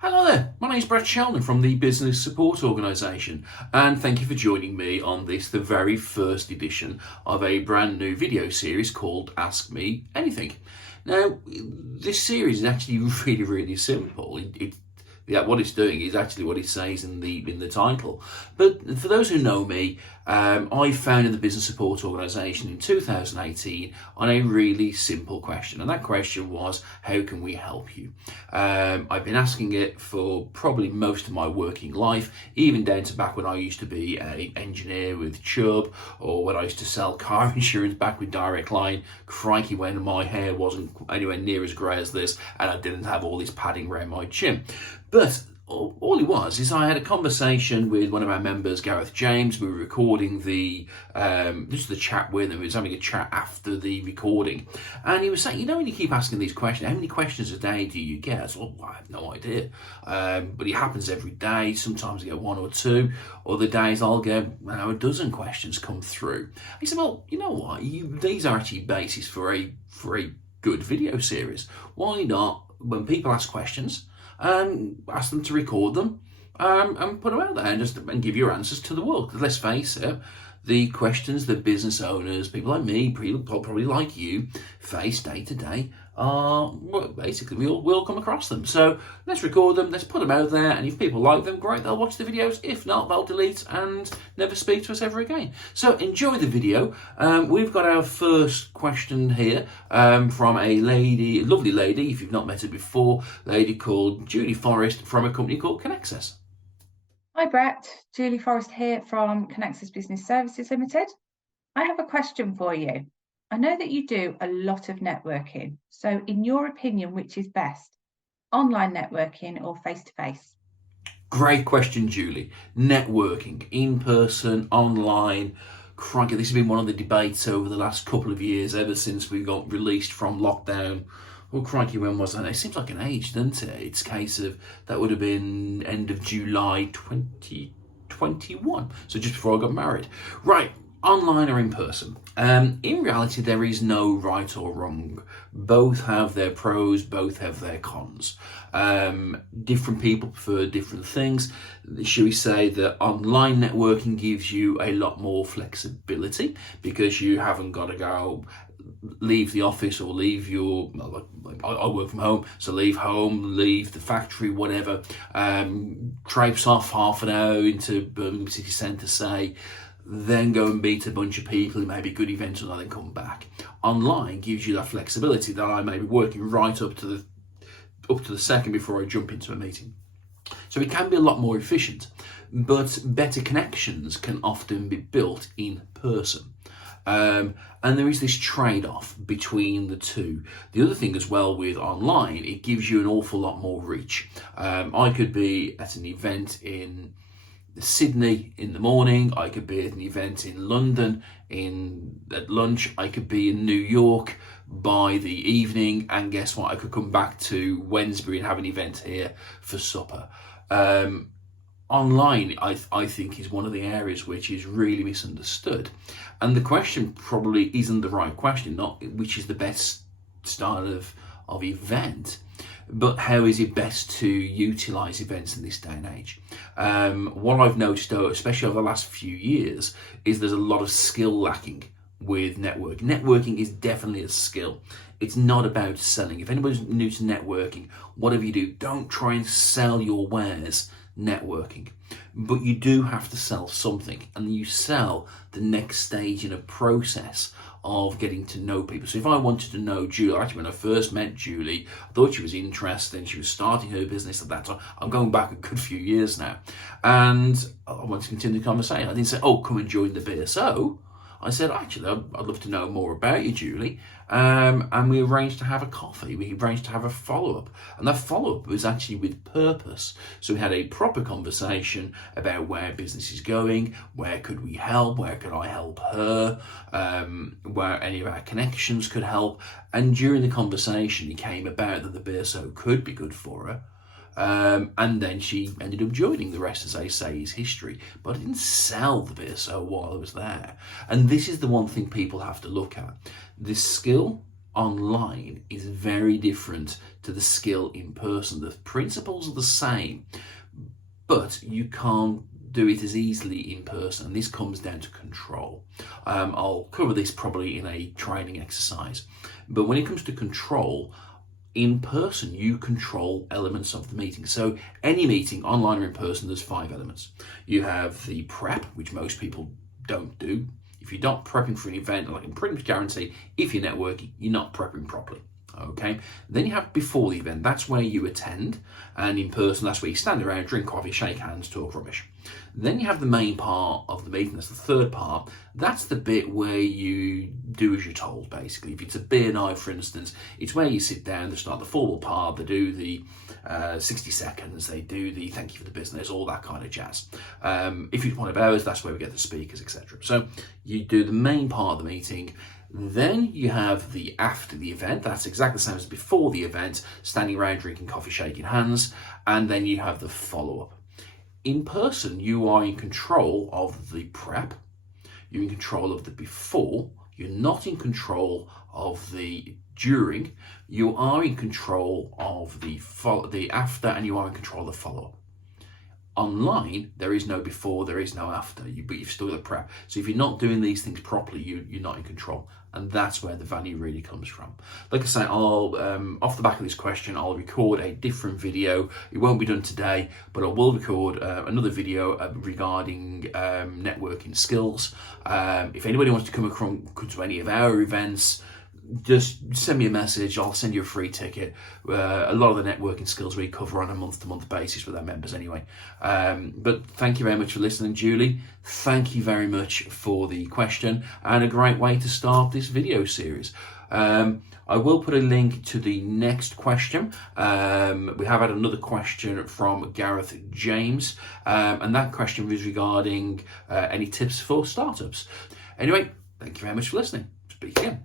Hello there, my name's Brett Sheldon from the Business Support Organisation, and thank you for joining me on the very first edition of a brand new video series called Ask Me Anything. Now, this series is actually really simple. What it's doing is actually what it says in the title. But for those who know me, I founded the Business Support Organisation in 2018 on a really simple question, and that question was, how can we help you? I've been asking it for probably most of my working life, even down to back when I used to be an engineer with Chubb, or when I used to sell car insurance back with Direct Line. Crikey, when my hair wasn't anywhere near as grey as this, and I didn't have all this padding around my chin. But all it was is I had a conversation with one of our members, Gareth James. We were recording just the chat with him. We was having a chat after the recording, and he was saying, when you keep asking these questions, how many questions a day do you get? I said, I have no idea, but it happens every day. Sometimes I get one or two. Other days I'll get a dozen questions come through. He said, well, you know what? These are actually basis for a good video series. Why not, when people ask questions, ask them to record them, and put them out there and give your answers to the world. Because let's face it, the questions that business owners, people like me, people probably like you, face day to day are, well, basically we'll come across them. So let's record them, let's put them out there, and if people like them, great, they'll watch the videos. If not, they'll delete and never speak to us ever again. So enjoy the video. We've got our first question here from a lovely lady, if you've not met her before, a lady called Julie Forrest from a company called Connexus. Hi Brett, Julie Forrest here from Connexus Business Services Limited. I have a question for you. I know that you do a lot of networking. So in your opinion, which is best, online networking or face-to-face? Great question, Julie. Networking, in person, online. Crikey, this has been one of the debates over the last couple of years, ever since we got released from lockdown. Well, crikey, when was that? It seems like an age, doesn't it? It's a case of, that would have been end of July 2021. So just before I got married. Right, online or in person. In reality, there is no right or wrong. Both have their pros, both have their cons. Different people prefer different things. Should we say that online networking gives you a lot more flexibility, because you haven't got to leave the office or leave I work from home, so leave home, leave the factory, whatever, traipse off half an hour into Birmingham city centre, say, then go and meet a bunch of people, it may be good events, and then come back. Online gives you that flexibility that I may be working right up to the second before I jump into a meeting. So it can be a lot more efficient, but better connections can often be built in person. And there is this trade-off between the two. The other thing as well with online, it gives you an awful lot more reach. I could be at an event in Sydney in the morning, I could be at an event in London at lunch, I could be in New York by the evening, and guess what, I could come back to Wednesbury and have an event here for supper. Online, I think, is one of the areas which is really misunderstood. And the question probably isn't the right question, not which is the best style of event, but how is it best to utilise events in this day and age. What I've noticed, though, especially over the last few years, is there's a lot of skill lacking with networking. Networking is definitely a skill. It's not about selling. If anybody's new to networking, whatever you do, don't try and sell your wares networking. But you do have to sell something, and you sell the next stage in a process of getting to know people. So if I wanted to know Julie, actually when I first met Julie, I thought she was interested and she was starting her business at that time. I'm going back a good few years now, and I wanted to continue the conversation. I didn't say, oh, come and join the BSO. I said, actually, I'd love to know more about you, Julie. And we arranged to have a coffee. We arranged to have a follow-up. And that follow-up was actually with purpose. So we had a proper conversation about where business is going, where could we help, where could I help her, where any of our connections could help. And during the conversation, it came about that the BSO could be good for her. And then she ended up joining. The rest, as they say, is history. But I didn't sell the BSO while I was there. And this is the one thing people have to look at. This skill online is very different to the skill in person. The principles are the same, but you can't do it as easily in person, and this comes down to control. I'll cover this probably in a training exercise, but when it comes to control, in person you control elements of the meeting. So any meeting, online or in person, there's 5 elements. You have the prep, which most people don't do. If you're not prepping for an event, I can pretty much guarantee if you're networking, you're not prepping properly. Okay, then you have before the event. That's where you attend, and in person, that's where you stand around, drink coffee, shake hands, talk rubbish. Then you have the main part of the meeting. That's the third part. That's the bit where you do as you're told, basically. If it's a beer night, for instance, it's where you sit down, they start the formal part, they do the 60 seconds, they do the thank you for the business, all that kind of jazz. If it's one of ours, that's where we get the speakers, etc. So you do the main part of the meeting. Then you have the after the event. That's exactly the same as before the event, standing around, drinking coffee, shaking hands. And then you have the follow-up. In person, you are in control of the prep. You're in control of the before. You're not in control of the during. You are in control of the after, and you are in control of the follow-up. Online, there is no before, there is no after, but you've still got the prep. So if you're not doing these things properly, you're not in control. And that's where the value really comes from. Like I say, I'll off the back of this question, I'll record a different video. It won't be done today, but I will record another video regarding networking skills. If anybody wants to come to any of our events, just send me a message. I'll send you a free ticket. A lot of the networking skills we cover on a month-to-month basis with our members anyway. But thank you very much for listening, Julie. Thank you very much for the question, and a great way to start this video series. I will put a link to the next question. We have had another question from Gareth James, and that question was regarding any tips for startups. Anyway, thank you very much for listening. Speak again.